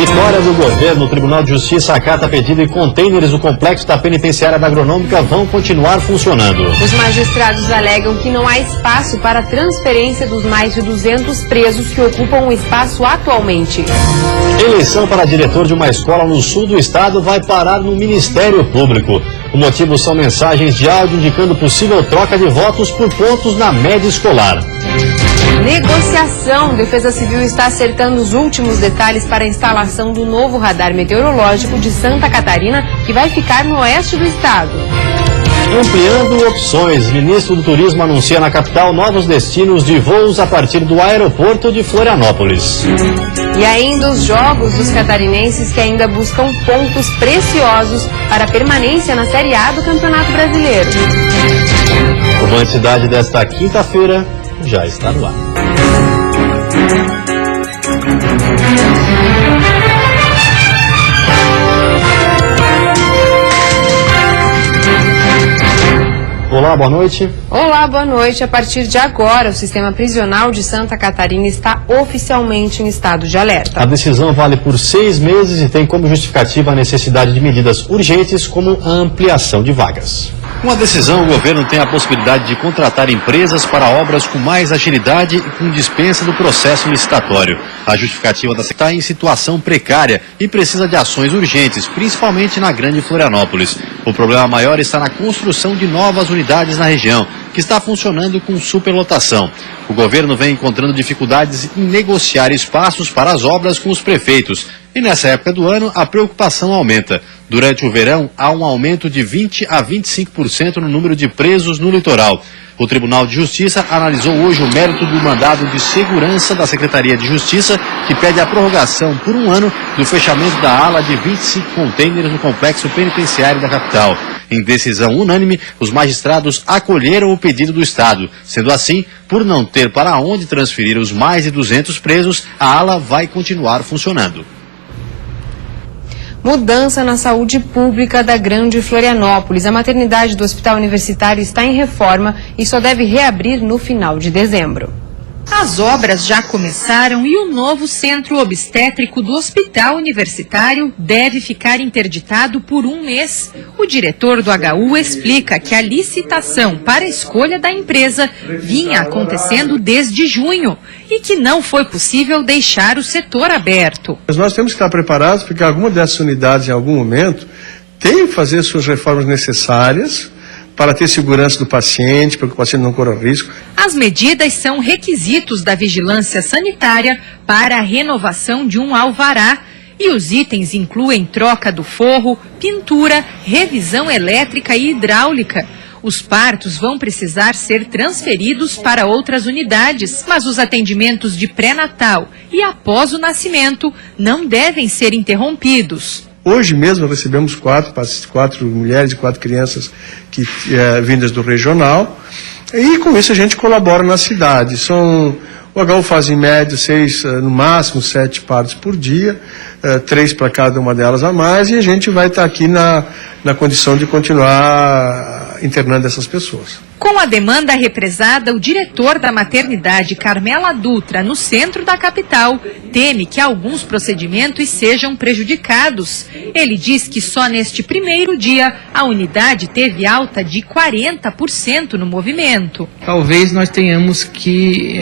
Vitória do governo, o Tribunal de Justiça acata pedido e contêineres do complexo da penitenciária da Agronômica vão continuar funcionando. Os magistrados alegam que não há espaço para a transferência dos mais de 200 presos que ocupam o espaço atualmente. Eleição para diretor de uma escola no sul do estado vai parar no Ministério Público. O motivo são mensagens de áudio indicando possível troca de votos por pontos na média escolar. Negociação. Defesa Civil está acertando os últimos detalhes para a instalação do novo radar meteorológico de Santa Catarina, que vai ficar no oeste do estado. Ampliando opções, ministro do Turismo anuncia na capital novos destinos de voos a partir do aeroporto de Florianópolis. E ainda os jogos dos catarinenses que ainda buscam pontos preciosos para a permanência na Série A do Campeonato Brasileiro. O Band Cidade desta quinta-feira já está no ar. Olá, boa noite. Olá, boa noite. A partir de agora, o sistema prisional de Santa Catarina está oficialmente em estado de alerta. A decisão vale por 6 meses e tem como justificativa a necessidade de medidas urgentes, como a ampliação de vagas. Com a decisão, o governo tem a possibilidade de contratar empresas para obras com mais agilidade e com dispensa do processo licitatório. A justificativa da está em situação precária e precisa de ações urgentes, principalmente na Grande Florianópolis. O problema maior está na construção de novas unidades na região, que está funcionando com superlotação. O governo vem encontrando dificuldades em negociar espaços para as obras com os prefeitos. E nessa época do ano, a preocupação aumenta. Durante o verão, há um aumento de 20% a 25% no número de presos no litoral. O Tribunal de Justiça analisou hoje o mérito do mandado de segurança da Secretaria de Justiça, que pede a prorrogação por 1 ano do fechamento da ala de 25 contêineres no complexo penitenciário da capital. Em decisão unânime, os magistrados acolheram o pedido do Estado. Sendo assim, por não ter para onde transferir os mais de 200 presos, a ala vai continuar funcionando. Mudança na saúde pública da Grande Florianópolis. A maternidade do Hospital Universitário está em reforma e só deve reabrir no final de dezembro. As obras já começaram e o novo centro obstétrico do Hospital Universitário deve ficar interditado por 1 mês. O diretor do HU explica que a licitação para a escolha da empresa vinha acontecendo desde junho e que não foi possível deixar o setor aberto. Nós temos que estar preparados porque alguma dessas unidades, em algum momento, tem que fazer suas reformas necessárias para ter segurança do paciente, para que o paciente não corra risco. As medidas são requisitos da vigilância sanitária para a renovação de um alvará. E os itens incluem troca do forro, pintura, revisão elétrica e hidráulica. Os partos vão precisar ser transferidos para outras unidades, mas os atendimentos de pré-natal e após o nascimento não devem ser interrompidos. Hoje mesmo recebemos 4 mulheres e 4 crianças vindas do regional, e com isso a gente colabora na cidade. O HU faz em média 6, no máximo 7 partos por dia, 3 para cada uma delas a mais, e a gente vai estar aqui na condição de continuar internando essas pessoas. Com a demanda represada, o diretor da maternidade Carmela Dutra, no centro da capital, teme que alguns procedimentos sejam prejudicados. Ele diz que só neste primeiro dia a unidade teve alta de 40% no movimento. Talvez nós tenhamos que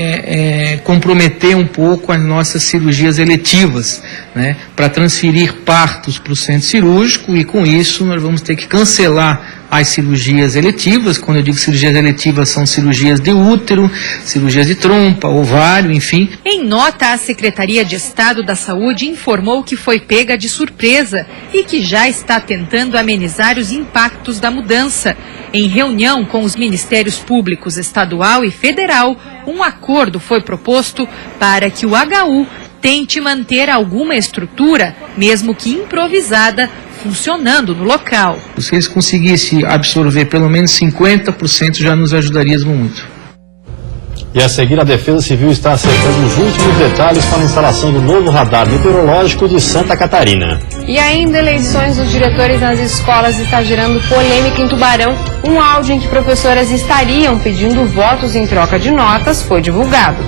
comprometer um pouco as nossas cirurgias eletivas, né, para transferir partos para o centro cirúrgico, e com isso nós vamos ter que cancelar as cirurgias eletivas. Quando eu digo cirurgias eletivas, são cirurgias de útero, cirurgias de trompa, ovário, enfim. Em nota, a Secretaria de Estado da Saúde informou que foi pega de surpresa e que já está tentando amenizar os impactos da mudança. Em reunião com os Ministérios Públicos Estadual e Federal, um acordo foi proposto para que o HU tente manter alguma estrutura, mesmo que improvisada, funcionando no local. Se eles conseguissem absorver pelo menos 50%, já nos ajudaria muito. E a seguir, a Defesa Civil está acertando os últimos detalhes para a instalação do novo radar meteorológico de Santa Catarina. E ainda eleições dos diretores nas escolas está gerando polêmica em Tubarão. Um áudio em que professoras estariam pedindo votos em troca de notas foi divulgado.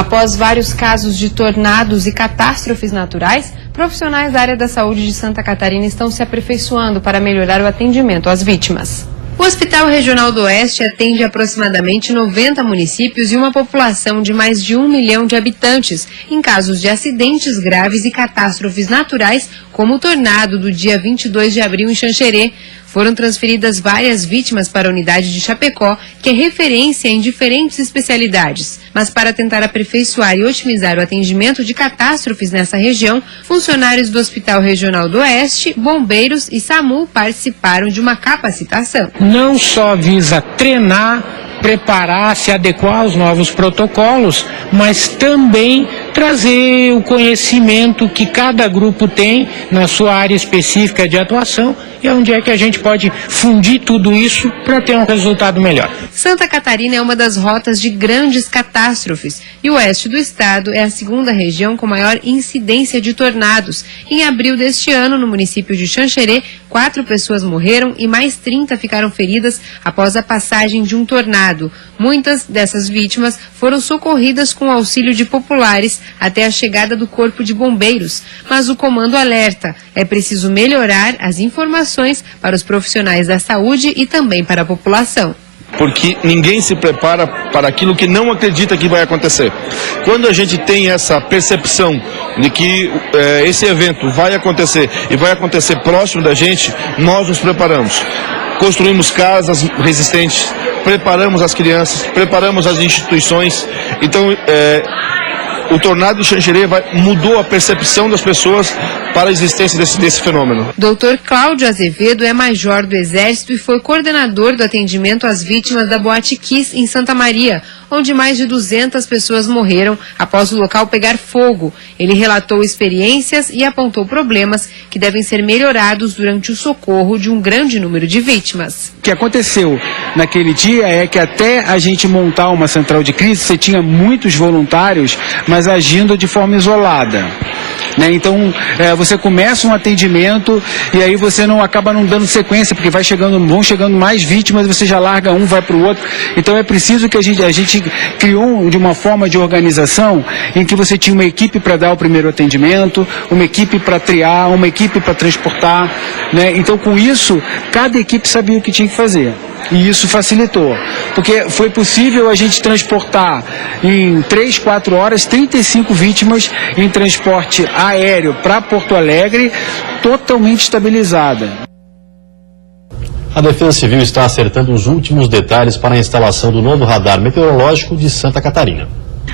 Após vários casos de tornados e catástrofes naturais, profissionais da área da saúde de Santa Catarina estão se aperfeiçoando para melhorar o atendimento às vítimas. O Hospital Regional do Oeste atende aproximadamente 90 municípios e uma população de mais de 1 milhão de habitantes, em casos de acidentes graves e catástrofes naturais, como o tornado do dia 22 de abril em Xanxerê. Foram transferidas várias vítimas para a unidade de Chapecó, que é referência em diferentes especialidades. Mas para tentar aperfeiçoar e otimizar o atendimento de catástrofes nessa região, funcionários do Hospital Regional do Oeste, bombeiros e SAMU participaram de uma capacitação. Não só visa treinar, preparar, se adequar aos novos protocolos, mas também trazer o conhecimento que cada grupo tem na sua área específica de atuação e onde é que a gente pode fundir tudo isso para ter um resultado melhor. Santa Catarina é uma das rotas de grandes catástrofes e o oeste do estado é a segunda região com maior incidência de tornados. Em abril deste ano, no município de Xanxerê, 4 pessoas morreram e mais 30 ficaram feridas após a passagem de um tornado. Muitas dessas vítimas foram socorridas com auxílio de populares até a chegada do Corpo de Bombeiros. Mas o comando alerta: é preciso melhorar as informações para os profissionais da saúde e também para a população. Porque ninguém se prepara para aquilo que não acredita que vai acontecer. Quando a gente tem essa percepção de que esse evento vai acontecer e vai acontecer próximo da gente, nós nos preparamos. Construímos casas resistentes, preparamos as crianças, preparamos as instituições. Então, o tornado de Xanxerê mudou a percepção das pessoas para a existência desse fenômeno. Dr. Cláudio Azevedo é major do Exército e foi coordenador do atendimento às vítimas da Boate Kiss em Santa Maria, onde mais de 200 pessoas morreram após o local pegar fogo. Ele relatou experiências e apontou problemas que devem ser melhorados durante o socorro de um grande número de vítimas. O que aconteceu naquele dia é que até a gente montar uma central de crise, você tinha muitos voluntários, mas agindo de forma isolada. Então, você começa um atendimento e aí você acaba não dando sequência, porque vão chegando mais vítimas, você já larga um, vai para o outro. Então é preciso que a gente criou de uma forma de organização em que você tinha uma equipe para dar o primeiro atendimento, uma equipe para triar, uma equipe para transportar. Então, com isso, cada equipe sabia o que tinha que fazer. E isso facilitou, porque foi possível a gente transportar em 3, 4 horas 35 vítimas em transporte aéreo para Porto Alegre, totalmente estabilizada. A Defesa Civil está acertando os últimos detalhes para a instalação do novo radar meteorológico de Santa Catarina.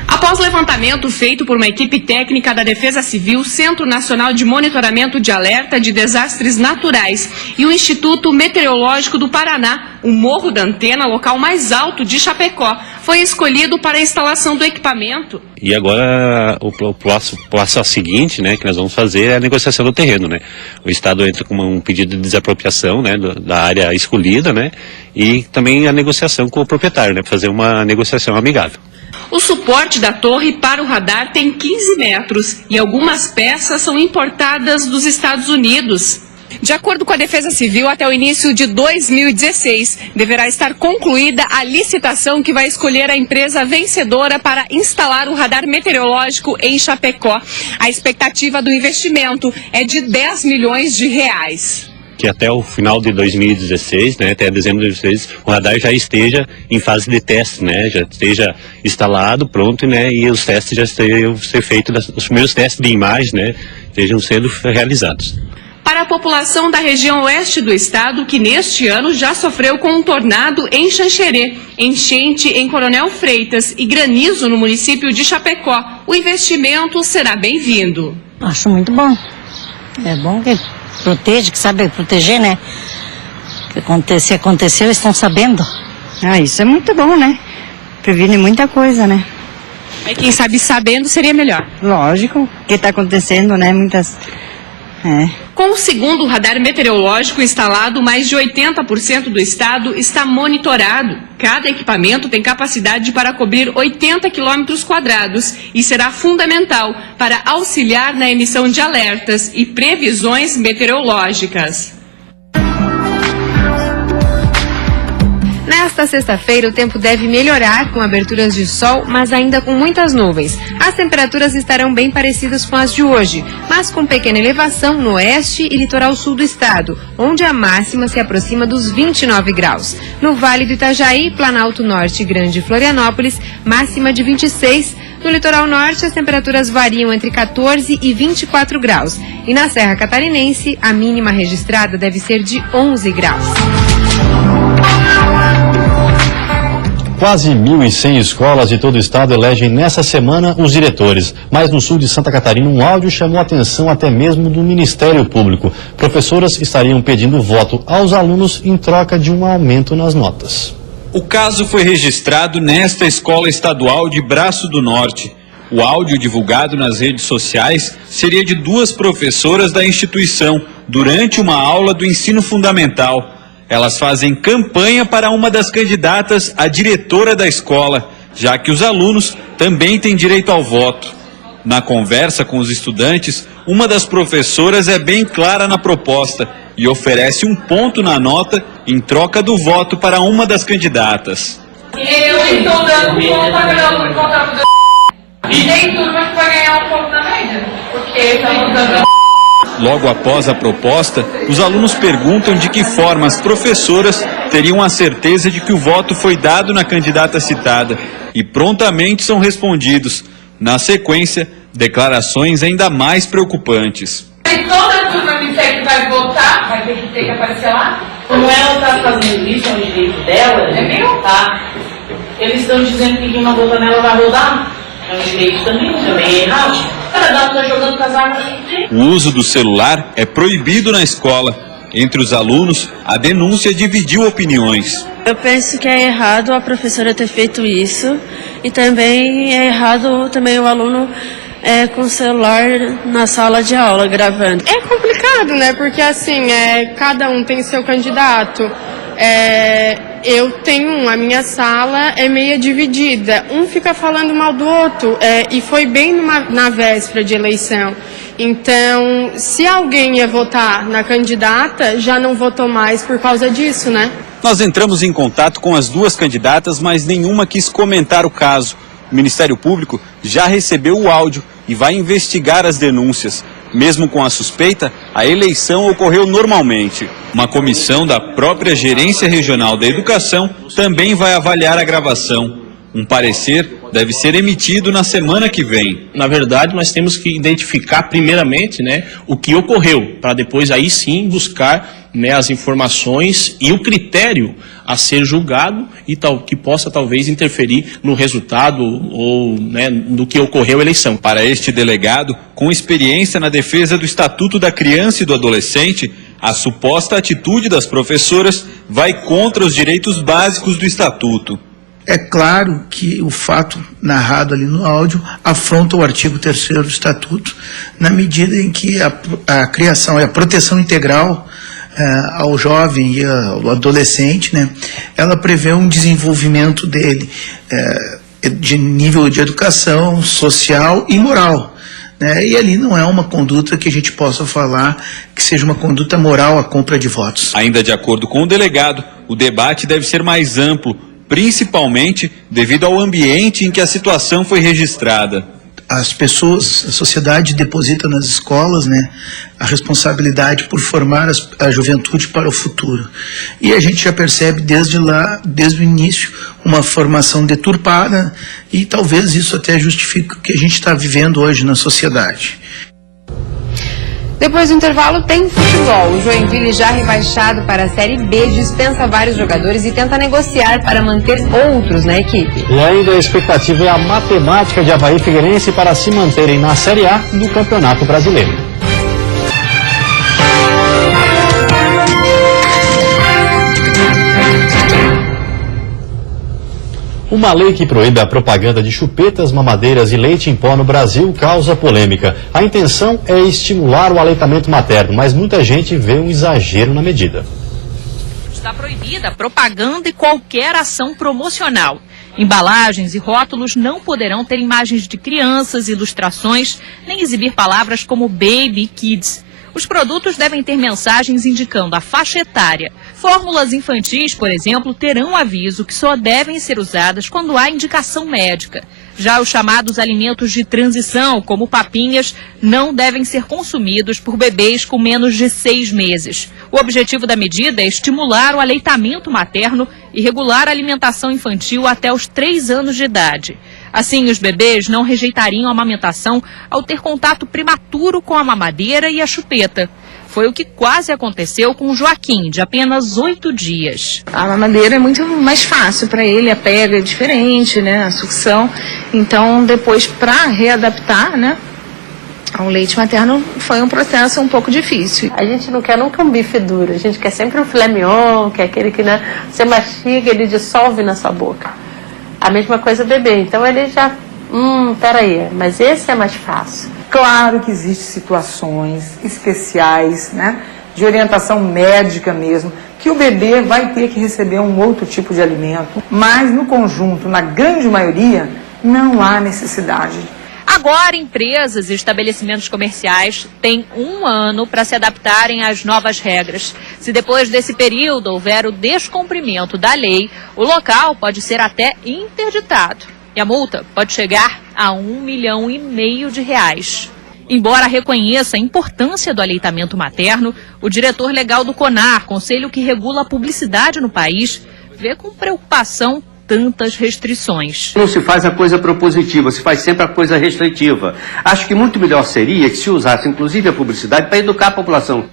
Após levantamento feito por uma equipe técnica da Defesa Civil, Centro Nacional de Monitoramento de Alerta de Desastres Naturais e o Instituto Meteorológico do Paraná, o Morro da Antena, local mais alto de Chapecó, foi escolhido para a instalação do equipamento. E agora o passo seguinte, que nós vamos fazer é a negociação do terreno, O Estado entra com um pedido de desapropriação, da área escolhida, e também a negociação com o proprietário, para fazer uma negociação amigável. O suporte da torre para o radar tem 15 metros e algumas peças são importadas dos Estados Unidos. De acordo com a Defesa Civil, até o início de 2016, deverá estar concluída a licitação que vai escolher a empresa vencedora para instalar o radar meteorológico em Chapecó. A expectativa do investimento é de 10 milhões de reais. Que até o final de 2016, até dezembro de 2016, o radar já esteja em fase de teste, já esteja instalado, pronto, e os testes já estejam ser feitos, os primeiros testes de imagem, estejam sendo realizados. Para a população da região oeste do estado, que neste ano já sofreu com um tornado em Xanxerê, enchente em Coronel Freitas e granizo no município de Chapecó, o investimento será bem-vindo. Acho muito bom. É bom que protege, que sabe proteger, Se aconteceu, estão sabendo. Isso é muito bom, Previne muita coisa, Mas quem sabe sabendo seria melhor. Lógico, o que está acontecendo, muitas... Com o segundo radar meteorológico instalado, mais de 80% do estado está monitorado. Cada equipamento tem capacidade para cobrir 80 quilômetros quadrados e será fundamental para auxiliar na emissão de alertas e previsões meteorológicas. Nesta sexta-feira, o tempo deve melhorar com aberturas de sol, mas ainda com muitas nuvens. As temperaturas estarão bem parecidas com as de hoje, mas com pequena elevação no oeste e litoral sul do estado, onde a máxima se aproxima dos 29 graus. No Vale do Itajaí, Planalto Norte, Grande Florianópolis, máxima de 26. No litoral norte, as temperaturas variam entre 14 e 24 graus. E na Serra Catarinense, a mínima registrada deve ser de 11 graus. Quase 1.100 escolas de todo o estado elegem nessa semana os diretores. Mas no sul de Santa Catarina, um áudio chamou a atenção até mesmo do Ministério Público. Professoras estariam pedindo voto aos alunos em troca de um aumento nas notas. O caso foi registrado nesta escola estadual de Braço do Norte. O áudio divulgado nas redes sociais seria de 2 professoras da instituição durante uma aula do ensino fundamental. Elas fazem campanha para uma das candidatas a diretora da escola, já que os alunos também têm direito ao voto. Na conversa com os estudantes, uma das professoras é bem clara na proposta e oferece um ponto na nota em troca do voto para uma das candidatas. Eu estou dando um ponto para ganhar um contrato do e nem turma que vai ganhar um ponto na média, porque estamos dando. Logo após a proposta, os alunos perguntam de que forma as professoras teriam a certeza de que o voto foi dado na candidata citada e prontamente são respondidos. Na sequência, declarações ainda mais preocupantes. Se toda turma me disser que vai votar, vai ter que aparecer lá? Como ela está fazendo isso, é o direito dela, é meu? Tá. Eles estão dizendo que quem não vota nela vai rodar. É um direito também é errado. Jogando casar. O uso do celular é proibido na escola. Entre os alunos, a denúncia dividiu opiniões. Eu penso que é errado a professora ter feito isso e também é errado também o aluno com o celular na sala de aula gravando. É complicado, né? Porque assim, cada um tem seu candidato. Eu tenho a minha sala é meio dividida. Um fica falando mal do outro e foi bem na véspera de eleição. Então, se alguém ia votar na candidata, já não votou mais por causa disso, né? Nós entramos em contato com as 2 candidatas, mas nenhuma quis comentar o caso. O Ministério Público já recebeu o áudio e vai investigar as denúncias. Mesmo com a suspeita, a eleição ocorreu normalmente. Uma comissão da própria Gerência Regional da Educação também vai avaliar a gravação. Um parecer deve ser emitido na semana que vem. Na verdade, nós temos que identificar primeiramente, o que ocorreu, para depois aí sim buscar as informações e o critério a ser julgado e que possa talvez interferir no resultado ou no que ocorreu a eleição. Para este delegado, com experiência na defesa do Estatuto da Criança e do Adolescente, a suposta atitude das professoras vai contra os direitos básicos do Estatuto. É claro que o fato narrado ali no áudio afronta o artigo 3º do Estatuto, na medida em que a criação e a proteção integral ao jovem e ao adolescente, ela prevê um desenvolvimento dele de nível de educação social e moral. E ali não é uma conduta que a gente possa falar que seja uma conduta moral a compra de votos. Ainda de acordo com o delegado, o debate deve ser mais amplo, principalmente devido ao ambiente em que a situação foi registrada. As pessoas, a sociedade deposita nas escolas, a responsabilidade por formar a juventude para o futuro. E a gente já percebe desde o início, uma formação deturpada e talvez isso até justifique o que a gente está vivendo hoje na sociedade. Depois do intervalo tem futebol. O Joinville, já rebaixado para a Série B, dispensa vários jogadores e tenta negociar para manter outros na equipe. E ainda a expectativa é a matemática de Avaí e Figueirense para se manterem na Série A do Campeonato Brasileiro. Uma lei que proíbe a propaganda de chupetas, mamadeiras e leite em pó no Brasil causa polêmica. A intenção é estimular o aleitamento materno, mas muita gente vê um exagero na medida. Está proibida a propaganda e qualquer ação promocional. Embalagens e rótulos não poderão ter imagens de crianças, ilustrações, nem exibir palavras como baby e kids. Os produtos devem ter mensagens indicando a faixa etária. Fórmulas infantis, por exemplo, terão aviso que só devem ser usadas quando há indicação médica. Já os chamados alimentos de transição, como papinhas, não devem ser consumidos por bebês com menos de 6 meses. O objetivo da medida é estimular o aleitamento materno e regular a alimentação infantil até os 3 anos de idade. Assim, os bebês não rejeitariam a amamentação ao ter contato prematuro com a mamadeira e a chupeta. Foi o que quase aconteceu com o Joaquim, de apenas 8 dias. A mamadeira é muito mais fácil para ele, a pega é diferente, né, a sucção. Então, depois, para readaptar, né, ao leite materno, foi um processo um pouco difícil. A gente não quer nunca um bife duro, a gente quer sempre um filé mignon, que é aquele que, né, você mastiga, ele dissolve na sua boca. A mesma coisa o bebê, então ele já, peraí, mas esse é mais fácil. Claro que existem situações especiais, né, de orientação médica mesmo, que o bebê vai ter que receber um outro tipo de alimento, mas no conjunto, na grande maioria, não há necessidade. Agora, empresas e estabelecimentos comerciais têm 1 ano para se adaptarem às novas regras. Se depois desse período houver o descumprimento da lei, o local pode ser até interditado. E a multa pode chegar a R$ 1,5 milhão de reais. Embora reconheça a importância do aleitamento materno, o diretor legal do CONAR, conselho que regula a publicidade no país, vê com preocupação tantas restrições. Não se faz a coisa propositiva, se faz sempre a coisa restritiva. Acho que muito melhor seria que se usasse inclusive a publicidade para educar a população.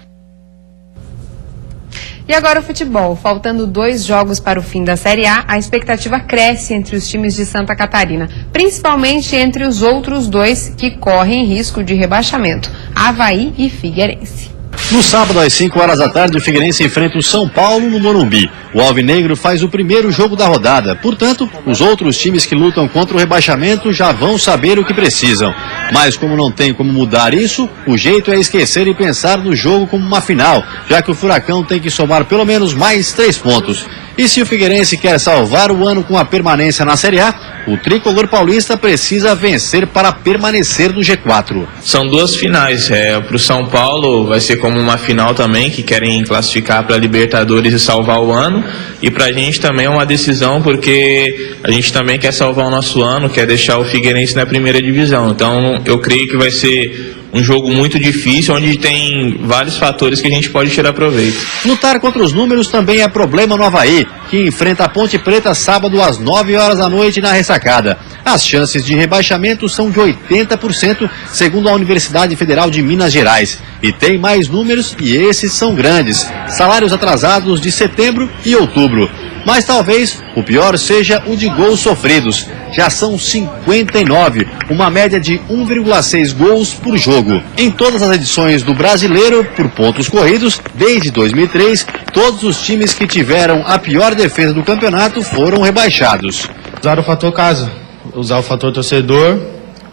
E agora o futebol. Faltando 2 jogos para o fim da Série A, a expectativa cresce entre os times de Santa Catarina, principalmente entre os outros 2 que correm risco de rebaixamento, Avaí e Figueirense. No sábado, às 5 horas da tarde, o Figueirense enfrenta o São Paulo no Morumbi. O alvinegro faz o primeiro jogo da rodada. Portanto, os outros times que lutam contra o rebaixamento já vão saber o que precisam. Mas como não tem como mudar isso, o jeito é esquecer e pensar no jogo como uma final, já que o Furacão tem que somar pelo menos mais 3 pontos. E se o Figueirense quer salvar o ano com a permanência na Série A, o tricolor paulista precisa vencer para permanecer no G4. São 2 finais. Para o São Paulo vai ser como uma final também, que querem classificar para a Libertadores e salvar o ano. E para a gente também é uma decisão, porque a gente também quer salvar o nosso ano, quer deixar o Figueirense na primeira divisão. Então eu creio que vai ser um jogo muito difícil, onde tem vários fatores que a gente pode tirar proveito. Lutar contra os números também é problema no Avaí, que enfrenta a Ponte Preta sábado às 9 horas da noite na ressacada. As chances de rebaixamento são de 80%, segundo a Universidade Federal de Minas Gerais. E tem mais números e esses são grandes. Salários atrasados de setembro e outubro. Mas talvez o pior seja o de gols sofridos. Já são 59, uma média de 1,6 gols por jogo. Em todas as edições do Brasileiro, por pontos corridos, desde 2003, todos os times que tiveram a pior defesa do campeonato foram rebaixados. Usar o fator casa, usar o fator torcedor,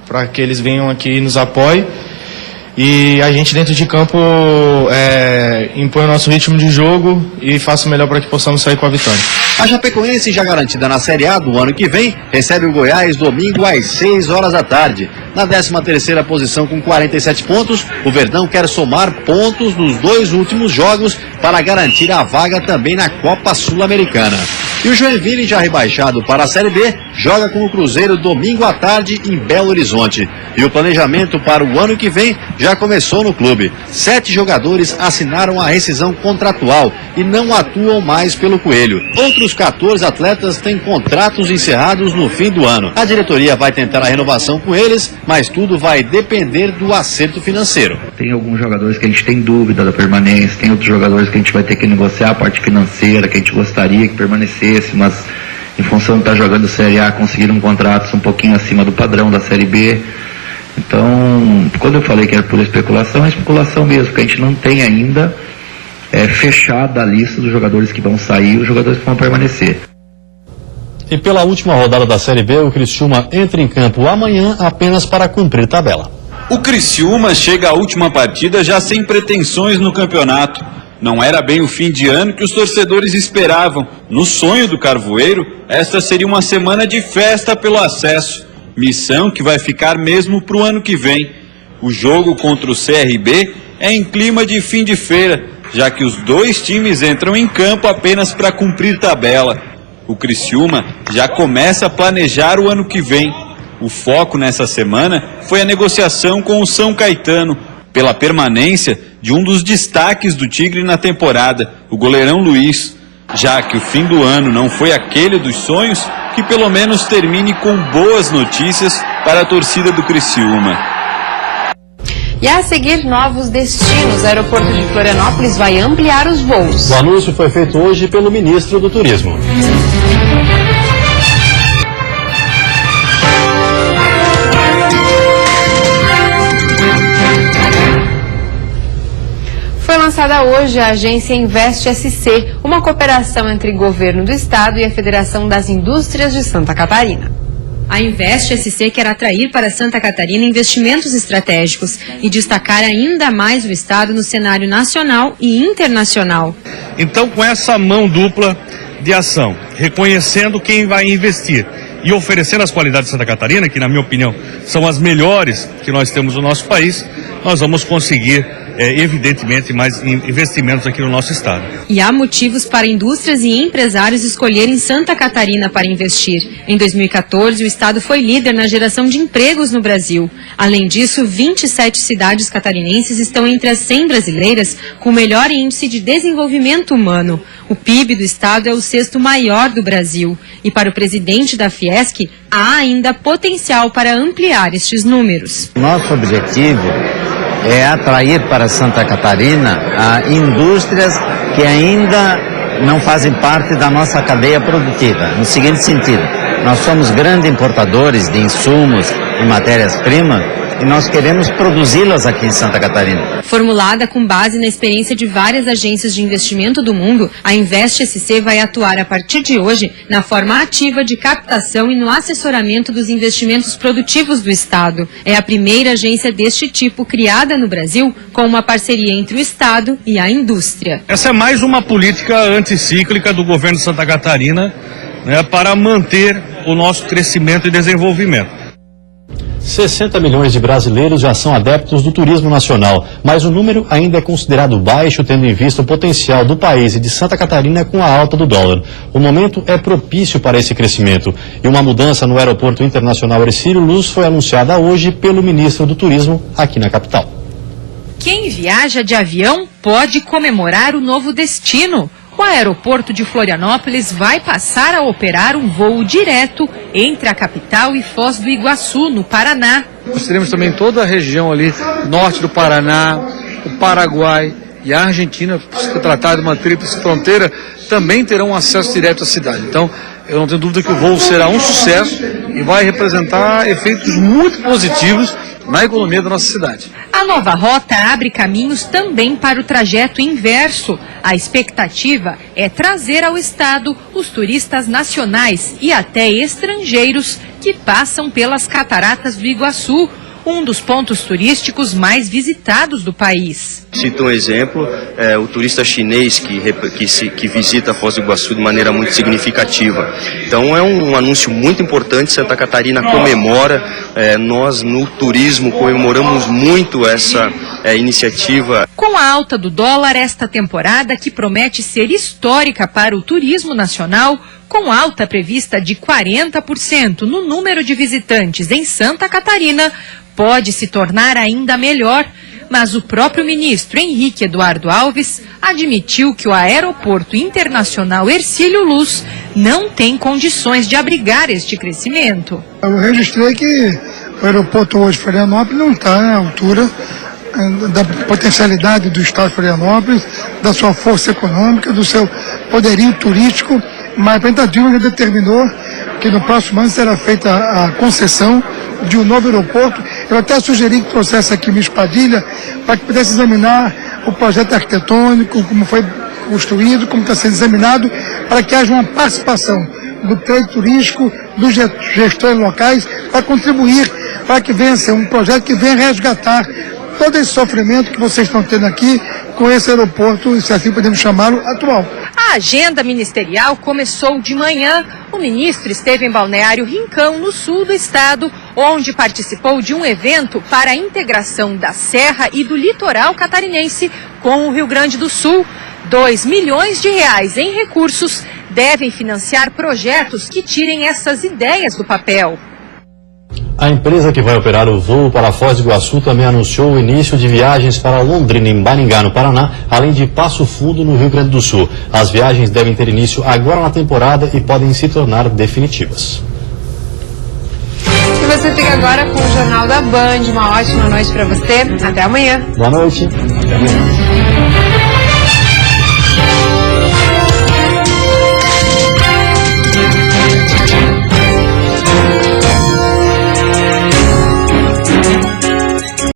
para que eles venham aqui e nos apoiem. E a gente dentro de campo impõe o nosso ritmo de jogo e faça o melhor para que possamos sair com a vitória. A Chapecoense, já garantida na Série A do ano que vem, recebe o Goiás domingo às 6 horas da tarde. Na 13ª posição com 47 pontos, o Verdão quer somar pontos nos 2 últimos jogos para garantir a vaga também na Copa Sul-Americana. E o Joinville, já rebaixado para a Série B, joga com o Cruzeiro domingo à tarde em Belo Horizonte. E o planejamento para o ano que vem já começou no clube. 7 jogadores assinaram a rescisão contratual e não atuam mais pelo Coelho. Outros 14 atletas têm contratos encerrados no fim do ano. A diretoria vai tentar a renovação com eles, mas tudo vai depender do acerto financeiro. Tem alguns jogadores que a gente tem dúvida da permanência, tem outros jogadores que a gente vai ter que negociar a parte financeira, que a gente gostaria que permanecesse, mas em função de estar jogando Série A, conseguiram contratos um pouquinho acima do padrão da Série B. Então, quando eu falei que era pura especulação, é especulação mesmo, porque a gente não tem ainda fechada a lista dos jogadores que vão sair e os jogadores que vão permanecer. E pela última rodada da Série B, o Criciúma entra em campo amanhã apenas para cumprir tabela. O Criciúma chega à última partida já sem pretensões no campeonato. Não era bem o fim de ano que os torcedores esperavam. No sonho do Carvoeiro, esta seria uma semana de festa pelo acesso. Missão que vai ficar mesmo para o ano que vem. O jogo contra o CRB é em clima de fim de feira, já que os dois times entram em campo apenas para cumprir tabela. O Criciúma já começa a planejar o ano que vem. O foco nessa semana foi a negociação com o São Caetano, pela permanência de um dos destaques do Tigre na temporada, o goleirão Luiz. Já que o fim do ano não foi aquele dos sonhos, que pelo menos termine com boas notícias para a torcida do Criciúma. E a seguir, novos destinos. O aeroporto de Florianópolis vai ampliar os voos. O anúncio foi feito hoje pelo ministro do Turismo. Foi lançada hoje a agência Invest SC, uma cooperação entre governo do estado e a Federação das Indústrias de Santa Catarina. A Invest SC quer atrair para Santa Catarina investimentos estratégicos e destacar ainda mais o estado no cenário nacional e internacional. Então, com essa mão dupla de ação, reconhecendo quem vai investir e oferecendo as qualidades de Santa Catarina, que na minha opinião são as melhores que nós temos no nosso país, nós vamos conseguir evidentemente mais investimentos aqui no nosso estado. E há motivos para indústrias e empresários escolherem Santa Catarina para investir. Em 2014, o estado foi líder na geração de empregos no Brasil. Além disso, 27 cidades catarinenses estão entre as 100 brasileiras com o melhor índice de desenvolvimento humano. O PIB do estado é o 6º maior do Brasil. E para o presidente da Fiesc, há ainda potencial para ampliar estes números. Nosso objetivo é atrair para Santa Catarina indústrias que ainda não fazem parte da nossa cadeia produtiva. No seguinte sentido, nós somos grandes importadores de insumos e matérias-primas e nós queremos produzi-las aqui em Santa Catarina. Formulada com base na experiência de várias agências de investimento do mundo, a Invest SC vai atuar a partir de hoje na forma ativa de captação e no assessoramento dos investimentos produtivos do Estado. É a primeira agência deste tipo criada no Brasil com uma parceria entre o Estado e a indústria. Essa é mais uma política anticíclica do governo de Santa Catarina, para manter o nosso crescimento e desenvolvimento. 60 milhões de brasileiros já são adeptos do turismo nacional, mas o número ainda é considerado baixo, tendo em vista o potencial do país e de Santa Catarina com a alta do dólar. O momento é propício para esse crescimento e uma mudança no Aeroporto Internacional Hercílio Luz foi anunciada hoje pelo ministro do Turismo aqui na capital. Quem viaja de avião pode comemorar o novo destino. O aeroporto de Florianópolis vai passar a operar um voo direto entre a capital e Foz do Iguaçu, no Paraná. Nós teremos também toda a região ali, norte do Paraná, o Paraguai e a Argentina, por se tratar de uma tríplice fronteira, também terão acesso direto à cidade. Então, eu não tenho dúvida que o voo será um sucesso e vai representar efeitos muito positivos na economia da nossa cidade. A nova rota abre caminhos também para o trajeto inverso. A expectativa é trazer ao estado os turistas nacionais e até estrangeiros que passam pelas cataratas do Iguaçu, um dos pontos turísticos mais visitados do país. Cito um exemplo, o turista chinês que visita Foz do Iguaçu de maneira muito significativa. Então é um anúncio muito importante, Santa Catarina comemora, nós no turismo comemoramos muito essa iniciativa. Com a alta do dólar, esta temporada, que promete ser histórica para o turismo nacional, com alta prevista de 40% no número de visitantes em Santa Catarina, pode se tornar ainda melhor. Mas o próprio ministro Henrique Eduardo Alves admitiu que o Aeroporto Internacional Hercílio Luz não tem condições de abrigar este crescimento. Eu registrei que o aeroporto hoje de Florianópolis não está à altura da potencialidade do estado de Florianópolis, da sua força econômica, do seu poderio turístico, mas a tentativa já determinou que no próximo ano será feita a concessão de um novo aeroporto. Eu até sugeri que trouxesse aqui Miss Padilha para que pudesse examinar o projeto arquitetônico, como foi construído, como está sendo examinado, para que haja uma participação do trade turístico, dos gestores locais, para contribuir para que venha ser um projeto que venha resgatar todo esse sofrimento que vocês estão tendo aqui com esse aeroporto, se assim podemos chamá-lo, atual. A A agenda ministerial começou de manhã. O ministro esteve em Balneário Rincão, no sul do estado, onde participou de um evento para a integração da Serra e do litoral catarinense com o Rio Grande do Sul. 2 milhões de reais em recursos devem financiar projetos que tirem essas ideias do papel. A empresa que vai operar o voo para Foz do Iguaçu também anunciou o início de viagens para Londrina e Maringá, no Paraná, além de Passo Fundo, no Rio Grande do Sul. As viagens devem ter início agora na temporada e podem se tornar definitivas. E você fica agora com o Jornal da Band. Uma ótima noite para você. Até amanhã. Boa noite. Até amanhã.